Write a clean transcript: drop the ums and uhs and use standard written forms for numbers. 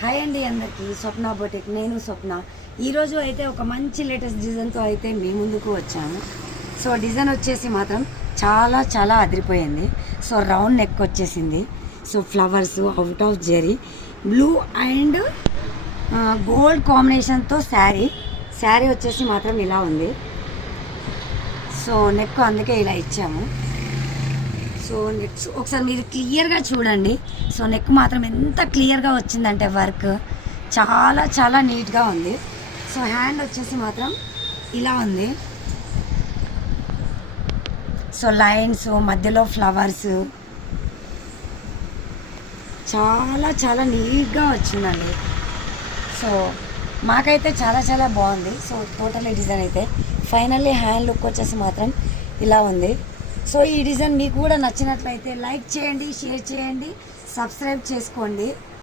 Hi అండి అందరికీ స్వప్న boutique. నేను స్వప్న. ఈరోజు అయితే ఒక మంచి లేటెస్ట్ డిజైన్తో అయితే మీ ముందుకు వచ్చాము. సో డిజైన్ వచ్చేసి మాత్రం చాలా చాలా అదిరిపోయింది. సో రౌండ్ నెక్ వచ్చేసింది. So flowers out of zari blue and gold కాంబినేషన్తో శారీ వచ్చేసి మాత్రం ఇలా ఉంది. సో నెక్ అందుకే ఇలా ఇచ్చాము. సో నెక్స్ట్ ఒకసారి మీరు క్లియర్గా చూడండి. సో నెక్ మాత్రం ఎంత క్లియర్గా వచ్చిందంటే వర్క్ చాలా చాలా నీట్గా ఉంది. సో హ్యాండ్ వచ్చేసి మాత్రం ఇలా ఉంది. సో లైన్స్ మధ్యలో ఫ్లవర్స్ చాలా చాలా నీట్గా వచ్చిందండి. సో మాకైతే చాలా చాలా బాగుంది. సో టోటల్ డిజైన్ అయితే ఫైనల్లీ హ్యాండ్ లుక్ వచ్చేసి మాత్రం ఇలా ఉంది. సో ఈ డిజైన్ మీకు కూడా నచ్చినట్లయితే లైక్ చేయండి, షేర్ చేయండి, సబ్స్క్రైబ్ చేసుకోండి.